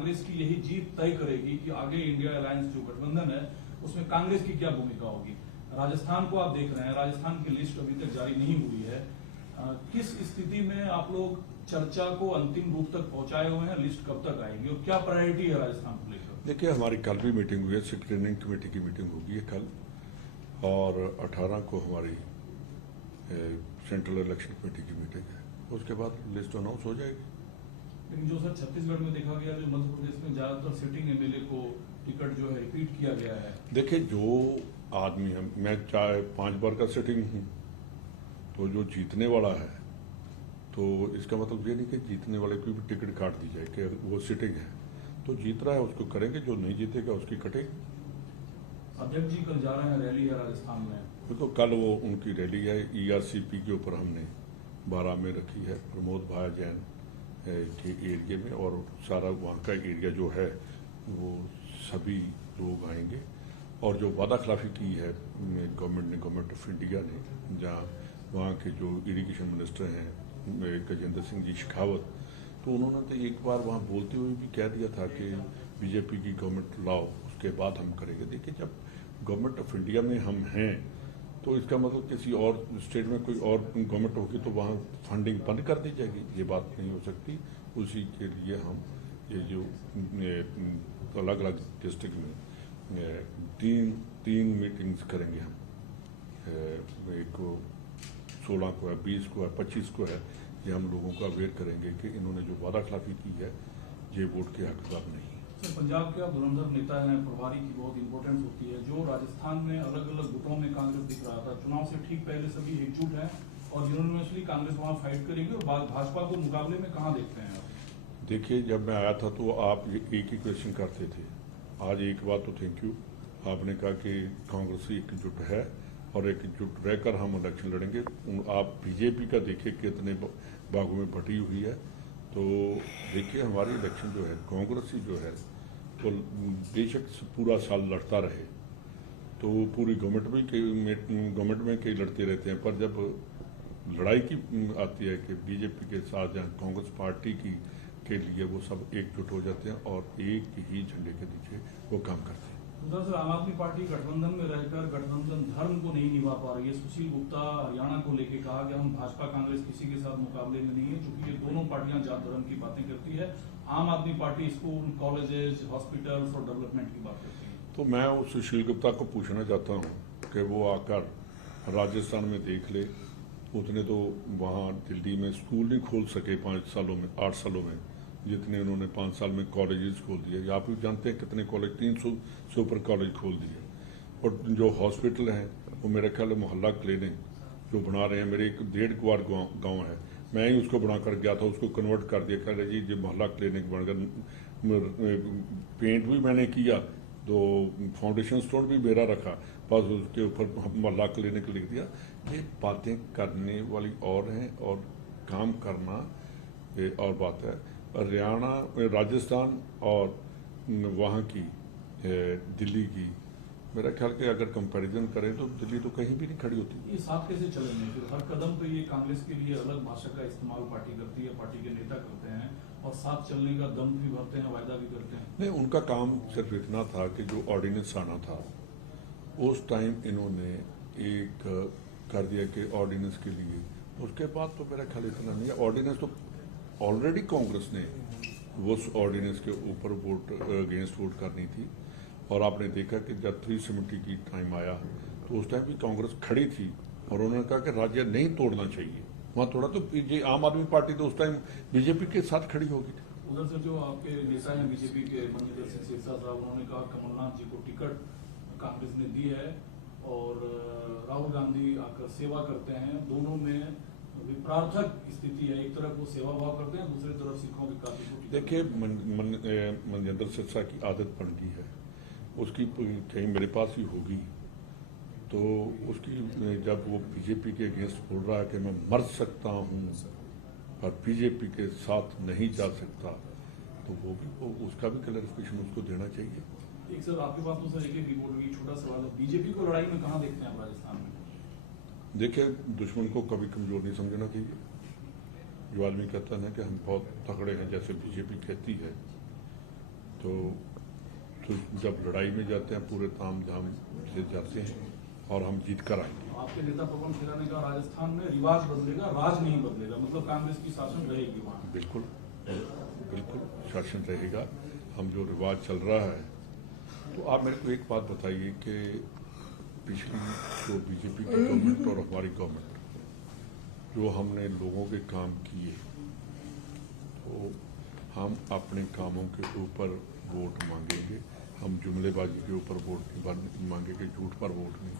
कांग्रेस की यही जीत तय करेगी कि आगे इंडिया अलायंस जो गठबंधन है उसमें कांग्रेस की क्या भूमिका होगी। राजस्थान को आप देख रहे हैं, राजस्थान की लिस्ट अभी तक जारी नहीं हुई है। किस स्थिति में आप लोग चर्चा को अंतिम रूप तक पहुंचाए हुए हैं, लिस्ट कब तक आएगी और क्या प्रायोरिटी है राजस्थान को लेकर? देखिए, हमारी कल भी मीटिंग हुई है, स्क्रीनिंग कमेटी की मीटिंग होगी है कल, और 18 को हमारी सेंट्रल इलेक्शन कमेटी की मीटिंग है। उसके बाद लिस्ट अनाउंस हो जाएगी। लेकिन जो सर छत्तीसगढ़ में देखा गया, जो मध्य प्रदेश में ज्यादातर सिटिंग एमएलए को टिकट जो है रिपीट किया गया है। देखिए, जो आदमी है, मैं चाहे 5 बार का सिटिंग हूँ, तो जो जीतने वाला है, तो इसका मतलब ये नहीं कि जीतने वाले को भी टिकट काट दी जाए कि वो सिटिंग है तो जीत रहा है उसको करेंगे, जो नहीं जीतेगा उसकी कटेगी। अध्यक्ष जी कल जा रहे हैं, रैली है राजस्थान में। तो कल वो उनकी रैली है, ईआरसीपी के ऊपर हमने 12 में रखी है, प्रमोद भाई जैन के एरिया में, और सारा वहाँ का एरिया जो है वो सभी लोग आएंगे। और जो वादा खिलाफी की है गवर्नमेंट ऑफ इंडिया ने, जहाँ वहाँ के जो इरिगेशन मिनिस्टर हैं गजेंद्र सिंह जी शेखावत, तो उन्होंने तो एक बार वहाँ बोलते हुए भी कह दिया था कि बीजेपी की गवर्नमेंट लाओ, उसके बाद हम करेंगे। देखिए, जब गवर्नमेंट ऑफ इंडिया में हम हैं तो इसका मतलब किसी और स्टेट में कोई और गवर्नमेंट होगी तो वहाँ फंडिंग बंद कर दी जाएगी, ये बात नहीं हो सकती। उसी के लिए हम ये जो अलग अलग डिस्ट्रिक्ट में तीन मीटिंग्स करेंगे हम, एक को 16 को है, 20 को है, 25 को है। ये हम लोगों को अवेयर करेंगे कि इन्होंने जो वादा खिलाफी की है ये वोट के हकदार नहीं है। सर, पंजाब के आप धुरंधर नेता हैं, प्रभारी की बहुत इंपॉर्टेंस होती है। जो राजस्थान में अलग अलग गुटों में कांग्रेस दिख रहा था, चुनाव से ठीक पहले सभी एकजुट हैं और यूनिवर्सली कांग्रेस वहाँ फाइट करेगी, और भाजपा को मुकाबले में कहाँ देखते हैं आप? देखिए, जब मैं आया था तो आप एक ही क्वेश्चन करते थे। आज एक बात तो थैंक यू, आपने कहा कि कांग्रेस एकजुट है और एकजुट रहकर हम इलेक्शन लड़ेंगे। आप बीजेपी का देखिए कितने भागों में बटी हुई है। तो देखिए, हमारी इलेक्शन जो है, कांग्रेस ही जो है तो बेशक पूरा साल लड़ता रहे, तो पूरी गवर्नमेंट में कई लड़ते रहते हैं, पर जब लड़ाई की आती है कि बीजेपी के साथ या कांग्रेस पार्टी की के लिए वो सब एकजुट हो जाते हैं और एक ही झंडे के नीचे वो काम करते हैं। दरअसल आम आदमी पार्टी गठबंधन में रहकर गठबंधन धर्म को नहीं निभा पा रही है। सुशील गुप्ता हरियाणा को लेकर कहा कि हम भाजपा कांग्रेस किसी के साथ मुकाबले में नहीं है, क्योंकि ये दोनों पार्टियां जात धर्म की बातें करती है। आम आदमी पार्टी स्कूल, कॉलेजेस, हॉस्पिटल्स और डेवलपमेंट की बात करती है। तो मैं उस सुशील गुप्ता को पूछना चाहता हूँ कि वो आकर राजस्थान में देख ले, उतने तो वहाँ दिल्ली में स्कूल नहीं खोल सके 5 सालों में, 8 सालों में, जितने उन्होंने 5 साल में कॉलेजेस खोल दिए। आप भी जानते हैं कितने कॉलेज, 300 से ऊपर कॉलेज खोल दिए। और जो हॉस्पिटल हैं वो मेरे ख्याल मोहल्ला क्लिनिक जो बना रहे हैं, मेरे एक 1.5 क्वार गाँव है, मैं ही उसको बना कर गया था, उसको कन्वर्ट कर दिया। कह रहे जी मोहल्ला क्लिनिक बनकर, पेंट भी मैंने किया, तो फाउंडेशन स्टोन भी मेरा रखा, बस उसके ऊपर मोहल्ला क्लिनिक लिख दिया। ये बातें करने वाली और हैं और काम करना और बात है। हरियाणा, राजस्थान और वहाँ की दिल्ली की, मेरा ख्याल कि अगर कंपैरिजन करें तो दिल्ली तो कहीं भी नहीं खड़ी होती। ये साथ कैसे चलेंगे? फिर हर कदम पे ये कांग्रेस के लिए अलग भाषा का इस्तेमाल पार्टी करती है, पार्टी के नेता करते हैं, और साथ चलने का दम भी भरते हैं, वायदा भी करते हैं। नहीं, उनका काम सिर्फ इतना था कि जो ऑर्डिनेंस आना था उस टाइम इन्होंने एक कर दिया कि ऑर्डिनेंस के लिए, उसके बाद तो मेरा ख्याल इतना नहीं है। ऑर्डिनेंस तो ऑलरेडी कांग्रेस ने उस ऑर्डिनेंस के ऊपर वोट अगेंस्ट वोट करनी थी, और आपने देखा कि जब 370 की टाइम आया तो उस टाइम भी कांग्रेस खड़ी थी और उन्होंने कहा कि राज्य नहीं तोड़ना चाहिए। वहाँ थोड़ा तो ये आम आदमी पार्टी तो उस टाइम बीजेपी के साथ खड़ी होगी। उधर से जो आपके नेता हैं बीजेपी के, मंजिंदर सिंह सिरसा साहब, उन्होंने कहा कमलनाथ जी को टिकट कांग्रेस ने दी है और राहुल गांधी आकर सेवा करते हैं। दोनों में विपरार्थक स्थिति है, एक तरफ वो सेवा भाव करते हैं, दूसरी तरफ सिखों की काफी। देखिए, मंजिंदर सिरसा की आदत बन गई है, उसकी कहीं मेरे पास ही होगी, तो उसकी जब वो बीजेपी के अगेंस्ट बोल रहा है कि मैं मर सकता हूँ और बीजेपी के साथ नहीं जा सकता, तो वो उसका भी क्लैरिफिकेशन उसको देना चाहिए। एक सर आपके पास तो सर एक रिपोर्ट होगी, छोटा सवाल है, बीजेपी को लड़ाई में कहाँ देखते हैं आप राजस्थान में? देखिए, दुश्मन को कभी कमजोर नहीं समझना चाहिए। जो आदमी कहता है ना कि हम बहुत तगड़े हैं, जैसे बीजेपी कहती है, तो जब लड़ाई में जाते हैं पूरे ताम झाम से जाते हैं और हम जीत कर आएंगे। आपके नेता पवन खेरा ने कहा राजस्थान में रिवाज बदलेगा, राज नहीं बदलेगा, मतलब कांग्रेस की शासन रहेगी वहाँ। बिल्कुल बिल्कुल शासन रहेगा। हम जो रिवाज चल रहा है, तो आप मेरे को एक बात बताइए कि पिछली जो बीजेपी की गवर्नमेंट और हमारी गवर्नमेंट जो हमने लोगों के काम किए, तो हम अपने कामों के ऊपर वोट मांगेंगे। हम जुमलेबाजी के ऊपर वोट नहीं मांगेंगे, झूठ पर वोट नहीं।